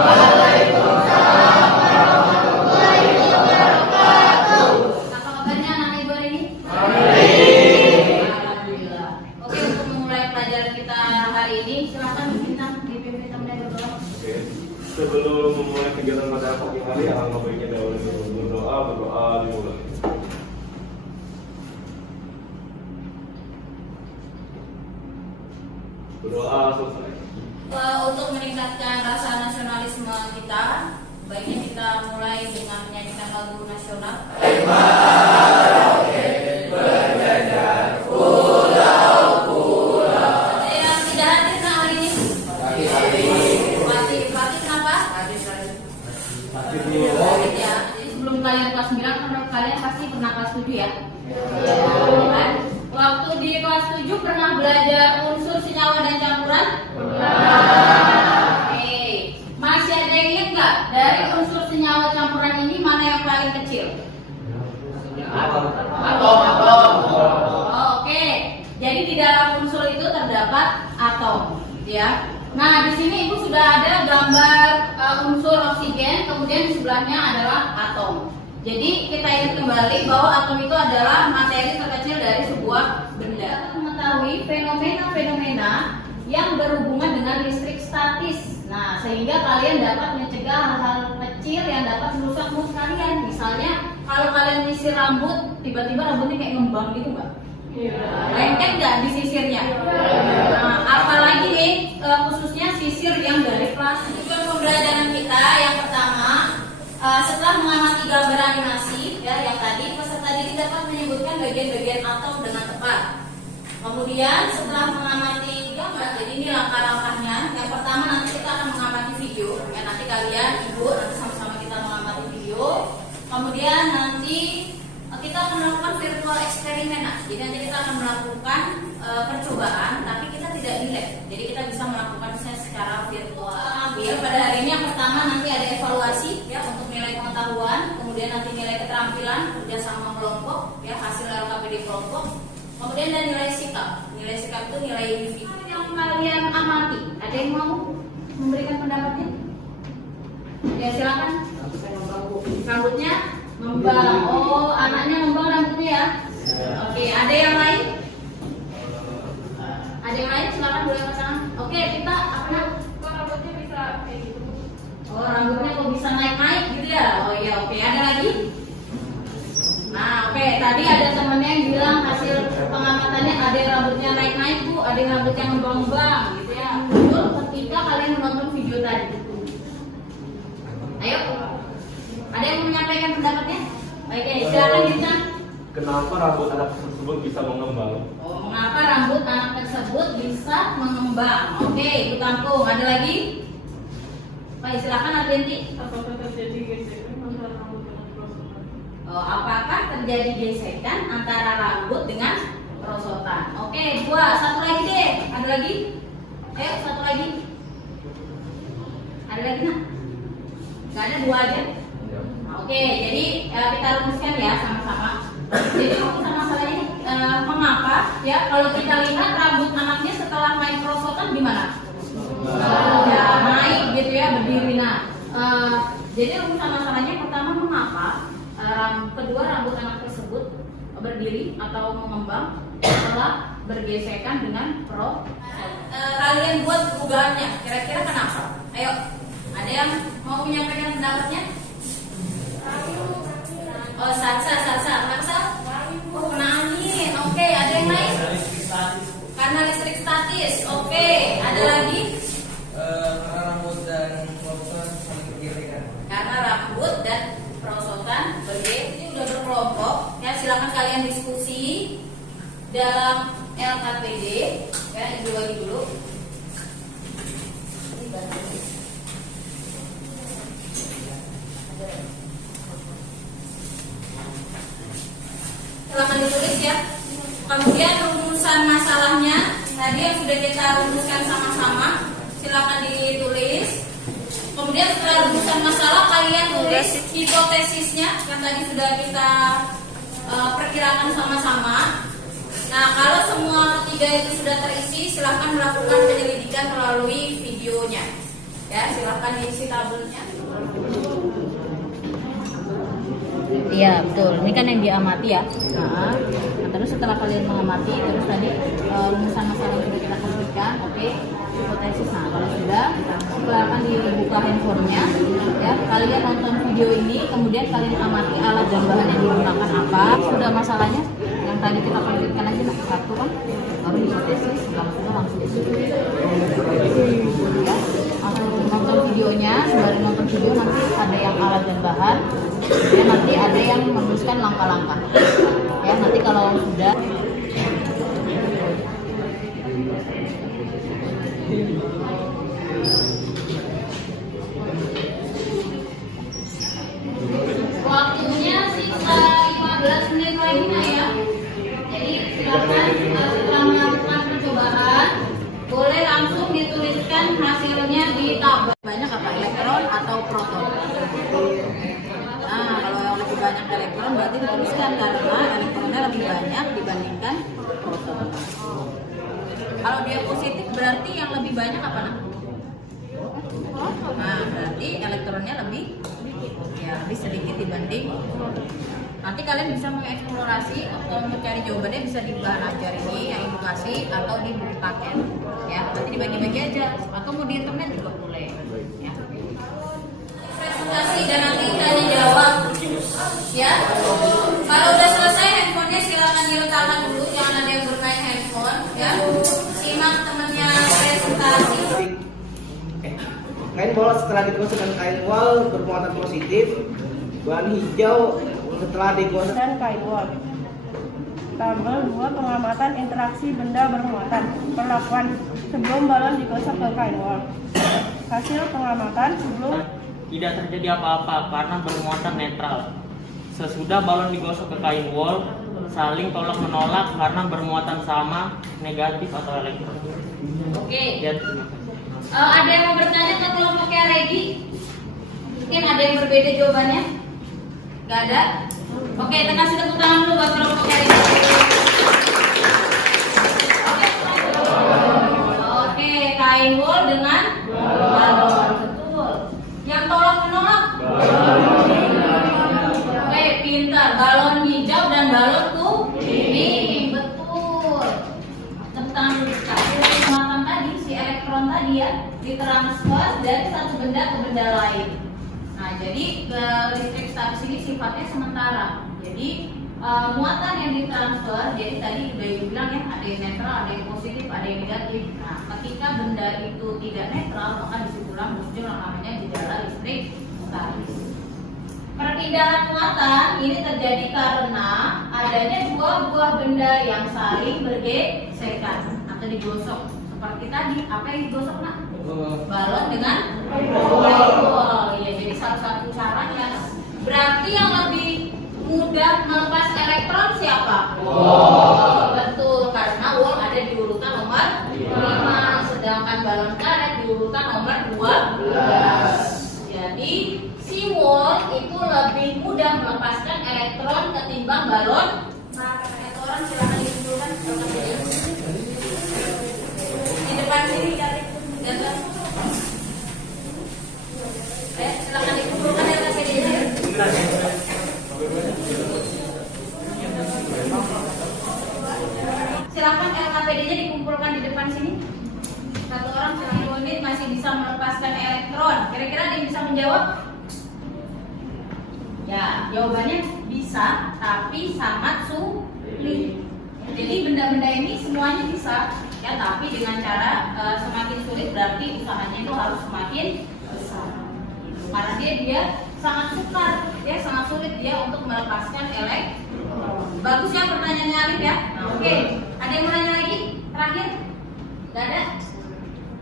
Waalaikumsalam warahmatullahi wabarakatuh. Apa kabarnya anak ibu hari ini? Baik. Alhamdulillah. Oke, untuk memulai pelajaran kita hari ini, silakan bintang dipimpin teman berdoa. Oke. Sebelum memulai kegiatan pada pagi hari, alangkah baiknya dahulu berdoa dimulai. Berdoa selesai. Untuk meningkatkan rasa nasionalisme kita, baiknya kita mulai dengan menyanyikan lagu nasional. Ada yang tidak hadir nah hari ini? Pati kenapa? Sakit ya. Jadi sebelum kalian kelas 9, menurut kalian pasti pernah kelas 7 ya? Kan? Waktu di kelas 7 pernah belajar unsur senyawa dan campuran? Oke. Masih ada yang ingat nggak dari unsur senyawa campuran ini mana yang paling kecil? Oke. Jadi di dalam unsur itu terdapat atom, ya. Nah, di sini Ibu sudah ada gambar unsur oksigen, kemudian di sebelahnya adalah atom. Jadi kita ingat kembali bahwa atom itu adalah materi terkecil dari sebuah benda. Kita mengetahui fenomena-fenomena yang berhubungan dengan listrik statis. Nah, sehingga kalian dapat mencegah hal-hal kecil yang dapat merusak mood kalian. Misalnya, kalau kalian nyisir rambut, tiba-tiba rambutnya kayak ngembang gitu, Mbak. Lengket nggak di sisirnya? Nah, apalagi nih khususnya sisir yang dari plastik. Tujuan pembelajaran kita yang pertama, setelah mengamati gambar animasi ya yang tadi, peserta didik dapat menyebutkan bagian-bagian atom dengan tepat. Kemudian setelah mengamati gambar, jadi ini langkah-langkahnya. Yang pertama nanti kita akan mengamati video. Ya nanti kalian ibu nanti sama-sama kita mengamati video. Kemudian nanti kita akan melakukan virtual eksperimen. Nah, jadi nanti kita akan melakukan percobaan, tapi kita tidak di lab. Jadi kita bisa melakukannya secara virtual. Ambil pada hari ini yang pertama nanti ada evaluasi ya untuk nilai pengetahuan, kemudian nanti nilai keterampilan kerjasama kelompok ya hasil LKPD kelompok. Kemudian ada nilai sikap. Nilai sikap itu nilai individu. Yang kalian amati, ada yang mau memberikan pendapatnya? Ya silakan. Rambutnya membang. Oh, anaknya membang rambutnya ya. Oke, ada yang lain? Ada yang lain? Silakan boleh pasang. Oke, kita apa? Rambutnya bisa kayak gitu. Oh, rambutnya kok bisa naik-naik gitu ya? Oh iya, oke. Ada lagi? Nah, oke. Tadi ada temennya yang bilang hasil pengamatannya ada yang rambutnya naik-naik Bu, ada yang rambutnya ngembang-ngembang gitu ya. Betul ketika kalian menonton video tadi. Ayo. Ada yang menyampaikan pendapatnya? Oke, silakan Dinda. Kenapa rambut anak tersebut bisa mengembang? Oh, mengapa rambut anak tersebut bisa mengembang? Oke, Ibu Kampung. Ada lagi? Baik, silakan Adrianti. Apakah terjadi gesekan antara rambut dengan perosotan? Oh, apakah terjadi gesekan antara rambut dengan perosotan? Oke, dua. Satu lagi deh. Ada lagi? Ayo, satu lagi. Ada lagi nak? Gak ada, dua aja. Oke, jadi kita rumuskan ya sama-sama. Jadi masalahnya mengapa ya kalau kita lihat rambut anaknya setelah main perosotan gimana? Ya naik gitu ya, berdiri. Nah, jadi rumusan masalahnya pertama mengapa kedua rambut anak tersebut berdiri atau mengembang setelah bergesekan dengan kalian buat dugaannya, kira-kira kenapa? Ayo, ada yang mau menyampaikan pendapatnya? Oh, Saksa. Oh, kena angin. Oke, ada yang lain? Karena listrik statis. Oke, ada lagi? Karena rambut dan perosotan saling bergesekan. Karena rambut dan perosotan bergesekan. Ini udah berkelompok. Ya, silakan kalian diskusi dalam LKPD. Ya, ibu bagi dulu. Ini bantu. Silakan ditulis ya. Kemudian rumusan masalahnya tadi yang sudah kita rumuskan sama-sama, silakan ditulis. Kemudian setelah rumusan masalah kalian tulis hipotesisnya yang tadi sudah kita perkirakan sama-sama. Nah, kalau semua ketiga itu sudah terisi, silakan melakukan penyelidikan melalui videonya. Ya, silakan diisi tabelnya. Iya betul, ini kan yang diamati ya. Nah, terus setelah kalian mengamati, terus tadi rumusan masalah yang sudah kita konkretkan, oke, hipotesis. Nah, kalau sudah, silakan dibuka handphonenya. Ya, kalian nonton video ini, kemudian kalian amati alat dan bahan yang digunakan apa. Sudah masalahnya, yang tadi kita konkretkan aja nah, satu kan, baru hipotesis, kalau sudah langsung disuruh. Ya, nonton videonya, sembari nonton video nanti ada yang alat dan bahan. Ya, nanti ada yang menuliskan langkah-langkah. Ya, nanti kalau sudah waktunya sisa 15 menit lagi nah ya. Jadi silakan setelah melakukan percobaan boleh langsung dituliskan hasilnya di tabel. Banyak apa elektron atau proton? Nah, kalau yang lebih banyak elektron berarti dituliskan karena elektronnya lebih banyak dibandingkan proton. Kalau dia positif berarti yang lebih banyak apa nak? Nah, berarti elektronnya lebih sedikit dibanding. Nanti kalian bisa mengeksplorasi atau mencari jawabannya bisa di bahan ajar ini yang ibu kasih atau di buku paket. Ya, nanti dibagi-bagi aja atau mau di internet juga boleh. Ya. Presentasi dan nanti tanya jawab. Ya. Kalau udah selesai handphonenya silakan diletakkan dulu, jangan ada yang bermain handphone. Ya. Simak temennya presentasi. Kain wol setelah digosok dengan kain wol bermuatan positif, bahan hijau setelah digosok Dan kain wol. Tabel 2 pengamatan interaksi benda bermuatan. Perlakuan sebelum balon digosok ke kain wol. Hasil pengamatan sebelum tidak terjadi apa-apa karena bermuatan netral. Sesudah balon digosok ke kain wol, saling tolak menolak karena bermuatan sama, negatif atau elektron. Oke. Ya, terima kasih. Ada yang mau bertanya ke kelompoknya Regi? Mungkin ada yang berbeda jawabannya? Gak ada? Oke, kita kasih tepuk tangan dulu buat kelompoknya Regi. Oke, kain wol dengan balon. Betul. Yang tolak menolak? Oke, pintar. Balon hijau dan balon kuning. Betul. Tepuk tangan dulu sekali. Pengamatan tadi, si elektron tadi ya, ditransfer dari satu benda ke benda lain. Nah, jadi listrik statis ini sifatnya sementara. Jadi muatan yang ditransfer, jadi tadi udah bilang ya, ada yang netral, ada yang positif, ada yang negatif. Nah, ketika benda itu tidak netral, maka disitulah muncul yang namanya gejala listrik statis. Perpindahan muatan ini terjadi karena adanya dua buah benda yang saling bergesekan atau digosok. Seperti tadi, apa yang digosok nak? Balon dengan wol. Ya, jadi salah satu caranya. Berarti yang lebih mudah melepas elektron siapa? Wol. Betul, karena wol ada di urutan nomor 5, sedangkan balon karet di urutan nomor 12. Jadi si wol itu lebih mudah melepaskan elektron ketimbang balon. Elektron silakan dikumpulkan di depan sini cari gambar. Silakan dikumpulkan ya Mas Edi. Silakan LKPD-nya dikumpulkan di depan sini. Satu orang selama 2 menit masih bisa melepaskan elektron. Kira-kira ada yang bisa menjawab? Ya, jawabannya bisa, tapi sangat sulit. Jadi benda-benda ini semuanya bisa, ya, tapi dengan cara semakin sulit berarti usahanya itu harus semakin besar. Karena dia sangat sukar, ya, sangat sulit dia untuk melepaskan elektron. Bagus ya pertanyaannya Alif ya. Nah, oke. Ada yang mau nanya lagi? Terakhir? Gak ada?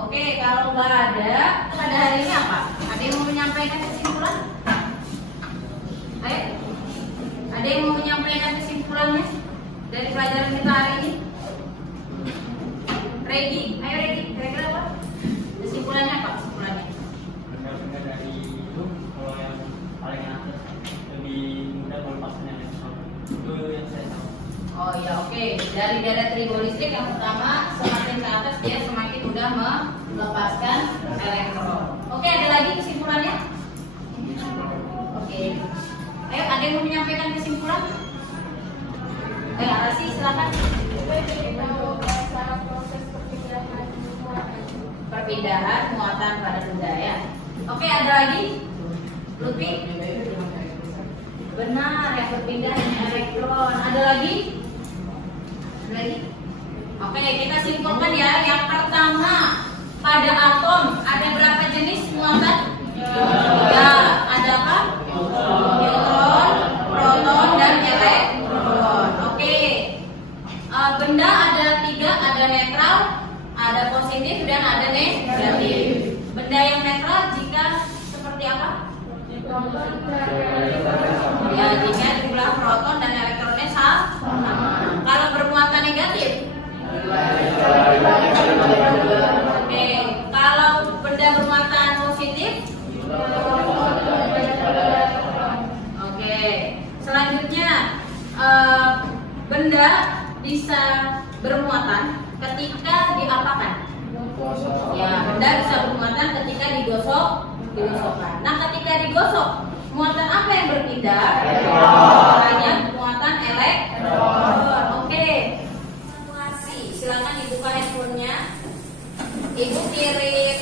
Oke, kalau nggak ada, pada hari ini apa? Ada yang mau menyampaikan kesimpulan? Ayo. Ada yang mau menyampaikan kesimpulannya dari pelajaran kita hari ini? Regi, ayo Regi, kira-kira apa? Kesimpulannya apa? Kesimpulannya? Benda-benda dari itu, kalau yang paling atas lebih mudah melepaskan elektron. Itu yang saya tahu. Oh ya, oke. Dari daya trigolistrik yang pertama, semakin ke atas dia semakin mudah melepaskan elektron. Oke, ada lagi? Lutfi? Benar, yang berpindah hanya elektron. Ada lagi? Ada lagi? Oke, kita simpulkan ya. Yang pertama, pada atom ada berapa jenis muatan? Ya, ada apa? Neutron, proton, dan elektron. Oke. Benda ada 3, ada netral, ada positif, dan ada negatif. Benda yang netral jika seperti apa? Ya, jika jumlah proton dan elektronnya sama. Kalau bermuatan negatif? Oke, kalau benda bermuatan positif? Oke, selanjutnya benda bisa bermuatan ketika diapakan? Ya, benda bisa bermuatan ketika digosokkan. Nah, ketika digosok, muatan apa yang berpindah? Hanya muatan elektron. Oke. Silakan dibuka handphonenya. Ibu kirim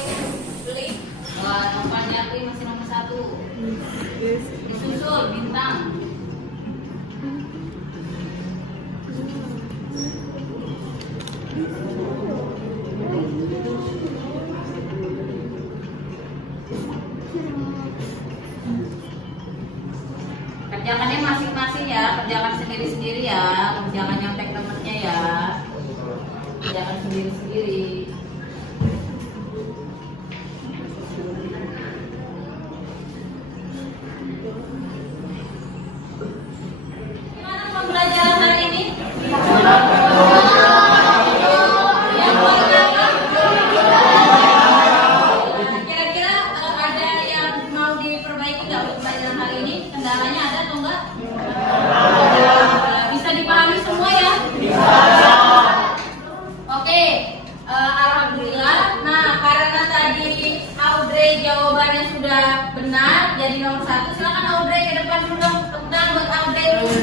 link. Wah, nomornya masih nomor 1. Disusul bintang. Kerjakannya masing-masing ya, kerjakan sendiri-sendiri ya, jangan nyontek temennya ya, kerjakan sendiri-sendiri. Gimana pembelajaran hari ini? Yang pertama, kira-kira ada yang mau diperbaiki nggak pembelajaran hari ini? Kendalanya ada atau enggak? Bisa dipahami semua ya? Oke, alhamdulillah. Nah, karena tadi Audrey jawabannya sudah benar, jadi nomor 1. Silakan Audrey ke depan dulu. Tepuk tangan buat Audrey dulu.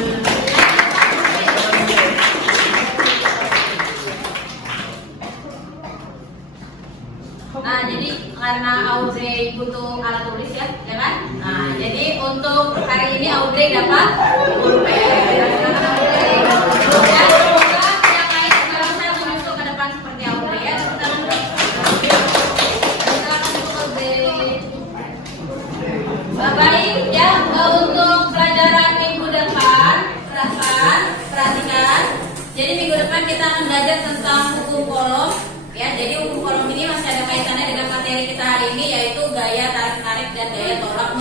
Nah, jadi karena Audrey butuh alat tulis ya kan? Nah, jadi untuk hari ini Audrey dapat pulpen. Ya, semoga yang lain juga bisa menyusul ke depan seperti Audrey ya. Silakan Audrey. Baik ya, untuk pelajaran minggu depan, perhatikan. Jadi minggu depan kita akan belajar tentang hukum kolom. Ya, jadi hukum kolom ini masih ada kaitannya dengan materi kita hari ini, yaitu gaya tarik-tarik dan gaya tolak